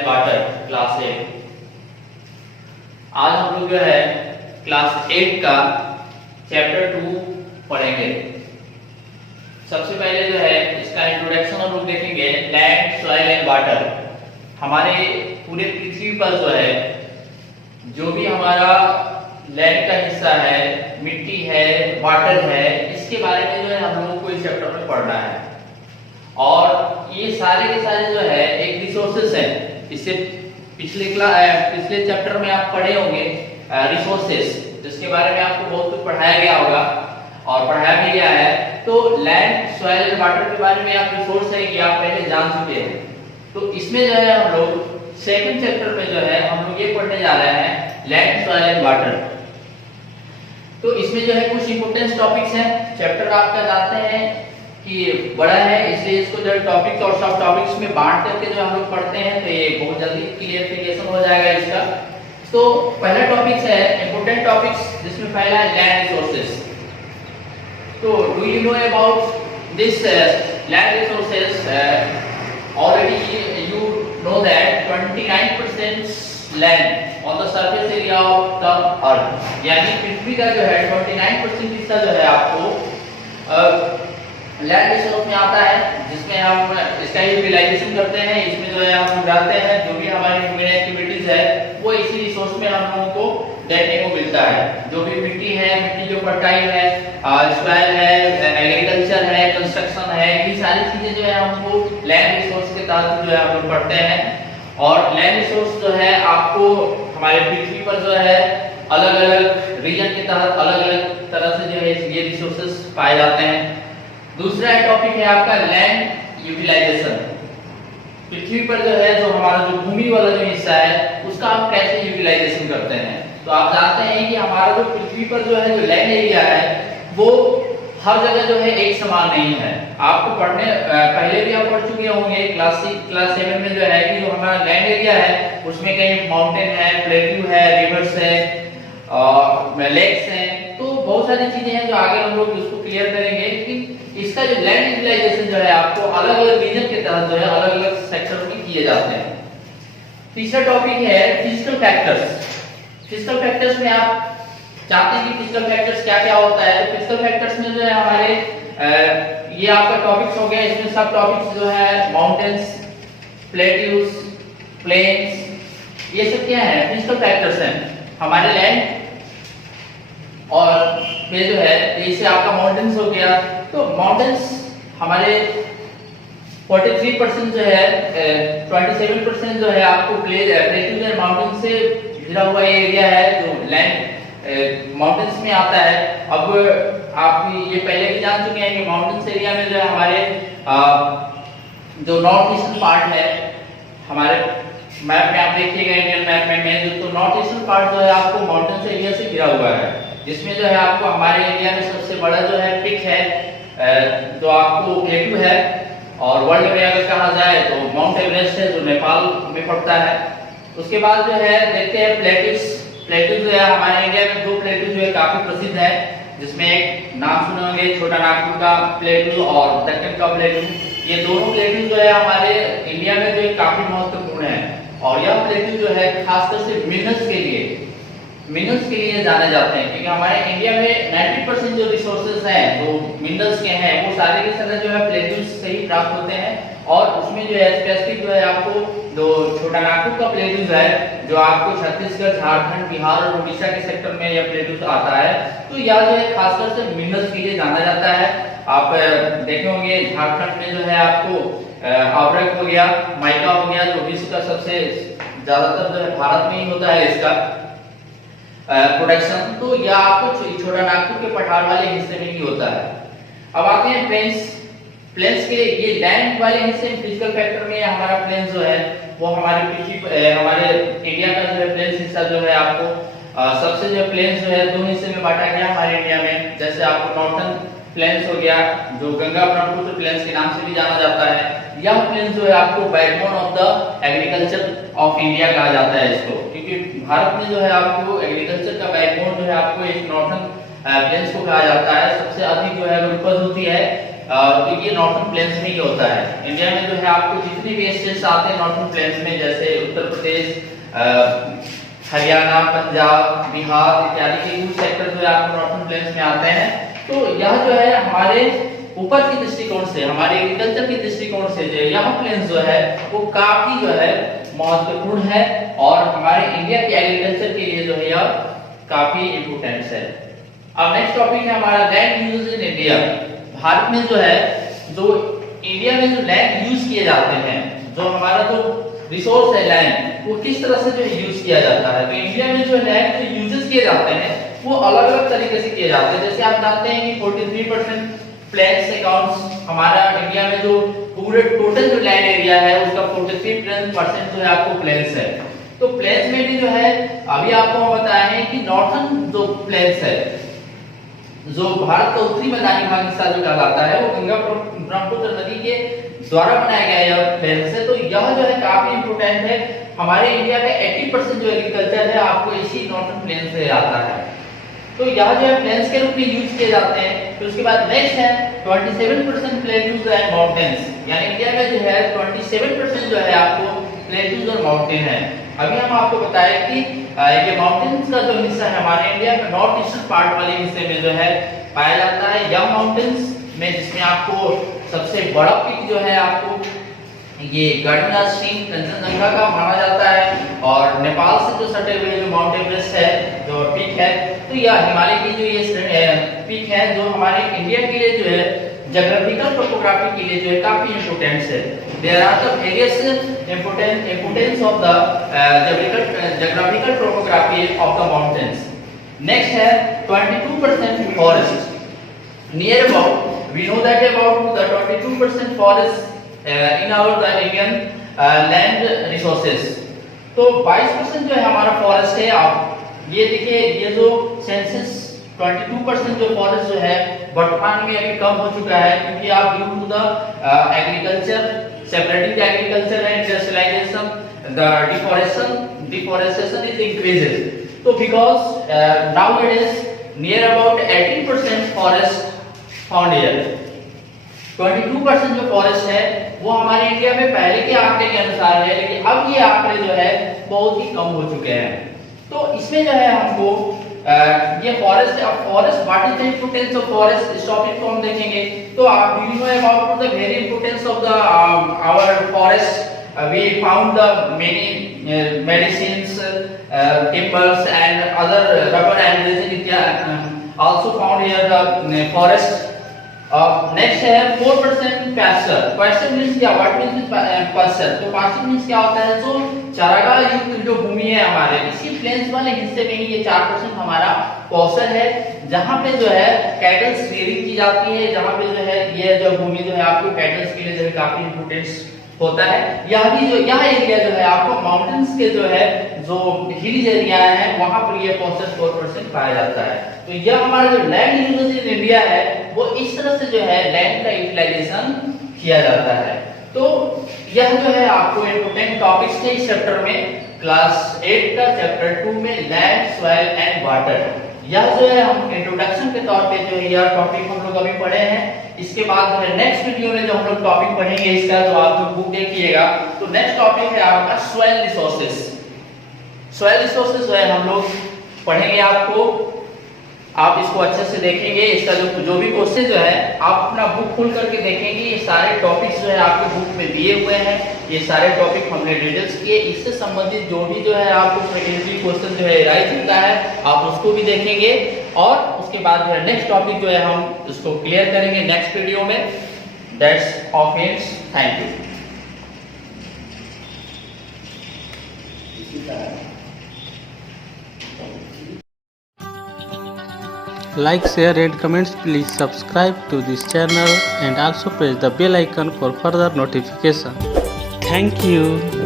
And water class 8। आज हम लोग जो है क्लास 8 का चैप्टर 2 पढ़ेंगे। सबसे पहले जो है इसका इंट्रोडक्शन हम लोग देखेंगे। Land, soil and water. हमारे पूरे पृथ्वी पर जो है जो भी हमारा लैंड का हिस्सा है, मिट्टी है, वाटर है, इसके बारे में जो है हम लोगों को इस चैप्टर में पढ़ना है। और ये सारे के सारे जो है एक रिसोर्सेस है। इससे पिछले चैप्टर में आप पढ़े होंगे रिसोर्सेस, जिसके बारे में आपको बहुत कुछ पढ़ाया गया होगा और पढ़ाया भी गया है। तो लैंड, सॉइल एंड वाटर के बारे में आप रिसोर्स है कि आप पहले जान चुके हैं। तो इसमें जो है हम लोग सेकंड चैप्टर में जो है हम लोग ये पढ़ने जा रहे हैं लैंड, सॉइल एंड वाटर। तो इसमें जो है कुछ इंपोर्टेंट टॉपिक्स हैं। चैप्टर आपका जानते हैं कि बड़ा है, इसलिए इसको जो टॉपिक्स और सब टॉपिक्स में बांट करके जो हम लोग पढ़ते हैं तो ये बहुत जल्दी क्लियरिफिकेशन हो जाएगा इसका। तो पहला टॉपिक्स है इंपोर्टेंट टॉपिक्स, जिसमें पहला है लैंड रिसोर्सेज। तो do you know about this land resources? Already you know that 29% land on the surface area of the earth, यानी पृथ्वी का जो है 29% हिस्सा जो है आपको लैंड रिसोर्स में आता है, जिसमें हम इसका यूटिलाइजेशन करते हैं। इसमें जो है हम उगाते हैं, जो भी हमारी ह्यूमन एक्टिविटीज है वो इसी रिसोर्स में हम लोगों को देखने को मिलता है। जो भी मिट्टी है, मिट्टी जो फर्टाइल है, सॉइल है, एग्रीकल्चर है, कंस्ट्रक्शन है, ये सारी चीजें जो है हमको लैंड रिसोर्स के तहत जो है हम लोग पढ़ते हैं। और लैंड रिसोर्स जो है आपको हमारे पृथ्वी पर जो है अलग अलग रीजन के तहत अलग अलग तरह से जो है ये रिसोर्सेस पाए जाते हैं। दूसरा टॉपिक है आपका लैंड यूटिलाइजेशन। पृथ्वी पर जो है जो हमारा जो भूमि वाला जो हिस्सा है उसका आप कैसे यूटिलाइजेशन करते हैं। तो आप जानते हैं कि हमारा जो पृथ्वी पर जो है जो लैंड एरिया है वो हर जगह जो है एक समान नहीं है। आपको पढ़ने पहले भी आप पढ़ चुके होंगे क्लास 7 में जो है कि जो हमारा लैंड एरिया है उसमें कहीं माउंटेन है, प्लेट्यू है, रिवर्स है, लेक्स हैं। तो बहुत सारी चीजें हैं जो आगे हम लोग उसको क्लियर करेंगे कि इसका जो लैंड यूटिलाइजेशन जो है आपको अलग अलग रीजन के तहत जो है अलग अलग सेक्टर में किए जाते हैं। तीसरा टॉपिक है फिजिकल फैक्टर्स। फिजिकल फैक्टर्स में आप जानते हैं कि फिजिकल फैक्टर्स क्या क्या होता है। तो फिजिकल फैक्टर्स में जो है हमारे ये आपका टॉपिक्स हो गया। इसमें सब टॉपिक्स जो है माउंटेन्स, प्लेट्यूज, प्लेन्स, ये सब क्या है फिजिकल फैक्टर्स हैं हमारे लैंड। और ये जो है इससे आपका माउंटेन्स हो गया। तो माउंटेन्स हमारे 43% जो है 27% जो है आपको प्लेट्यूज एंड माउंटेन से घिरा हुआ एरिया है जो लैंड माउंटेन्स में आता है। अब आप ये पहले भी जान चुके हैं कि माउंटेन्स एरिया में जो है हमारे जो नॉर्थ ईस्टर्न पार्ट है हमारे मैप में आप देखिएगा इंडियन मैप में जो तो नॉर्थ ईस्टर्न पार्ट जो है आपको माउंटेन्स एरिया से घिरा हुआ है, जिसमें जो है आपको हमारे एरिया में सबसे बड़ा जो है पिक है जो आपको प्लेट्यू है। और वर्ल्ड में अगर कहा जाए तो माउंट एवरेस्ट है जो नेपाल में पड़ता है। उसके बाद जो है देखते हैं प्लेट्यूज। प्लेट्यूज जो है हमारे इंडिया में दो प्लेट्यूज जो है काफी प्रसिद्ध है, जिसमें एक नाम सुने होंगे छोटा नागपुर का प्लेट्यू और दक्कन का प्लेट्यू। ये दोनों प्लेट्यूज जो है हमारे इंडिया में जो है काफी महत्वपूर्ण है। और यह प्लेट्यू जो है खासकर से मिनरल्स के लिए जाने जाते हैं, क्योंकि हमारे इंडिया में 90% जो रिसोर्सेज हैं जो मिनरल्स के हैं वो सारे के सारे जो है प्लेट्यूज से ही प्राप्त होते हैं। और उसमें जो है स्पेसिफिक जो है आपको जो छोटा नागपुर का प्लेट्यूज है जो आपको छत्तीसगढ़, झारखंड, बिहार और उड़ीसा के सेक्टर में यह प्लेट्यूज आता है। तो यह जो है खासकर से मिनरल्स के लिए जाना जाता है। आप देखे होंगे झारखंड में जो है आपको आवरक हो गया, माइका हो गया, जो विश्व का सबसे ज्यादातर जो है भारत में ही होता है इसका प्रोडक्शन। तो यह आपको छोटा नागपुर के पठार वाले हिस्से में ही होता है। अब आते हैं प्लेन्स के ये लैंड वाले हिस्से में फिजिकल फैक्टर में हमारा प्लेन्स जो है वो हमारे हमारे इंडिया का जो है प्लेन्स हिस्सा जो है आपको सबसे जो प्लेन्स जो है दो हिस्से में बांटा गया हमारे इंडिया में। जैसे आपको नॉर्थन प्लेन्स हो गया जो गंगा ब्रह्मपुत्र प्लेन्स के नाम से भी जाना जाता है। यह प्लेन्स जो है आपको backbone of the agriculture of India कहा जाता है इसको, क्योंकि भारत में जो है आपको एग्रीकल्चर का बैकबोन जो है आपको एक नॉर्थन प्लेन्स को कहा जाता है। सबसे अधिक जो है उपज होती है तो ये नॉर्थन प्लेन्स में ही होता है। इंडिया में जो है आपको जितने भी स्टेट्स आते हैं नॉर्थन प्लेन्स में, जैसे उत्तर प्रदेश, हरियाणा, पंजाब, बिहार इत्यादि के कुछ सेक्टर जो है आपको नॉर्थन प्लेन्स में आते हैं। तो यह जो है हमारे उपज के दृष्टिकोण से, हमारे एग्रीकल्चर के दृष्टिकोण से जो यह प्लेन्स जो है वो काफी जो है महत्वपूर्ण है और हमारे इंडिया के एग्रीकल्चर के लिए जो है यह काफी इम्पोर्टेंट है। अब नेक्स्ट टॉपिक है हमारा land use in India. Bharat में जो है, जो इंडिया में जो लैंड यूज किए जाते हैं, जो हमारा जो रिसोर्स है लैंड, वो किस तरह से जो यूज किया जाता है। तो इंडिया में जो लैंड जो यूजेस किए जाते हैं वो अलग अलग तरीके से किए जाते हैं। जैसे आप जानते हैं कि 43% प्लेन्स अकाउंट्स, हमारा इंडिया में जो पूरे टोटल जो लैंड एरिया है उसका 43% जो है आपको प्लेन्स है। तो प्लेन्स में भी जो है अभी आपको हम बताए हैं कि नॉर्थन जो प्लेन्स है, जो भारत का उत्तरी मैदानी भाग हिस्सा जो कहलाता है, वो गंगा ब्रह्मपुत्र नदी के द्वारा बनाया गया यह प्लेन्स है। तो यह जो है काफी इंपोर्टेंट है। हमारे इंडिया का 80% जो एग्रीकल्चर है आपको इसी नॉर्थन प्लेन्स से आता है। तो यह जो है प्लेन्स के रूप में यूज किए जाते हैं। तो उसके बाद नेक्स्ट है 27% प्लेन्स एंड माउंटेन्स, यानी इंडिया में जो है 27% जो है आपको प्लेन्स और माउंटेन है। अभी हम आपको बताएं कि ये माउंटेन्स का जो हिस्सा है हमारे इंडिया का नॉर्थ ईस्टर्न पार्ट वाले हिस्से में जो है पाया जाता है। यह माउंटेन्स में जिसमें आपको सबसे बड़ा पीक जो है आपको ये गार्डनर कंचनजंगा का माना जाता है, और नेपाल से जो सटे हुए जो माउंट एवरेस्ट है जो पीक है, तो यह हिमालय की जो ये पीक है जो हमारे इंडिया के लिए जो है ज्योग्राफिकल टोपोग्राफी के लिए जो है काफी इंपोर्टेंट है। There are the various importance of the geographical topography of the mountains. Next है 22% forest. Near about we know that about the 22% forest in our the Indian land resources। तो 22% जो है हमारा फॉरेस्ट है। आप ये देखिए, ये जो सेंसस 22% जो फॉरेस्ट जो है वर्तमान में अभी कम हो चुका है, क्योंकि आप due to the agriculture, separating the agriculture and industrialization, the deforestation is increases. तो because nowadays near about 18% forest found here. 22% जो फॉरेस्ट है वो हमारे इंडिया में पहले के आंकड़े के अनुसार है, लेकिन अब ये आंकड़े जो है बहुत ही कम हो चुके हैं। तो इसमें जो है हमको ये फॉरेस्ट है। अब forest, what is the importance of forest, इस टॉपिक को हम देखेंगे। तो आप you know about the very importance of the our forest. We found the many medicines, timbers and other rubber and resin also found here the forest. Next है 4% pasture। pasture means क्या, what means pasture? तो pasture means क्या होता है, जो चारागाह युक्त जो भूमि है हमारे इसी प्लेन्स वाले हिस्से में ही ये 4% हमारा पॉसर है, जहां पे जो है कैटल्स रेयरिंग की जाती है, जहां पे जो है ये जो भूमि जो है आपको कैटल्स के लिए जो है काफी इंपोर्टेंस होता है। यह भी जो यह एरिया जो है आपको माउंटेन्स के जो है जो हिल्स एरिया है वहां पर ये पॉसर 4% पाया जाता है। तो यह हमारा जो लैंड यूजेस इन इंडिया है वो इस तरह से जो है लैंड का यूटिलाइजेशन किया जाता है। तो यह जो है आपको इंपोर्टेंट टॉपिक्स थे इस चैप्टर में, क्लास 8 का चैप्टर 2 में लैंड, सॉइल एंड वाटर। यह जो है हम इंट्रोडक्शन के तौर पे जो है यह टॉपिक हम लोग अभी पढ़े हैं। इसके बाद जो है नेक्स्ट वीडियो में जो हम लोग टॉपिक पढ़ेंगे इसका, जो आप जो बुक देखिएगा, तो नेक्स्ट टॉपिक है आपका सॉइल रिसोर्सेज। सॉइल रिसोर्सेज जो है हम लोग पढ़ेंगे आपको, आप इसको अच्छे से देखेंगे। इसका जो भी क्वेश्चन जो है आप अपना बुक खोल करके देखेंगे। ये सारे टॉपिक्स जो है आपके बुक में दिए हुए हैं, ये सारे टॉपिक हमने डिटेल्स किए। इससे संबंधित जो भी जो है आपको प्रीवियसली क्वेश्चन जो है राइज होता है आप उसको भी देखेंगे, और उसके बाद जो है नेक्स्ट टॉपिक जो है हम उसको क्लियर करेंगे नेक्स्ट वीडियो में। That's all friends, thank you. Like, share and comments. Please subscribe to this channel and also press the bell icon for further notification. Thank you.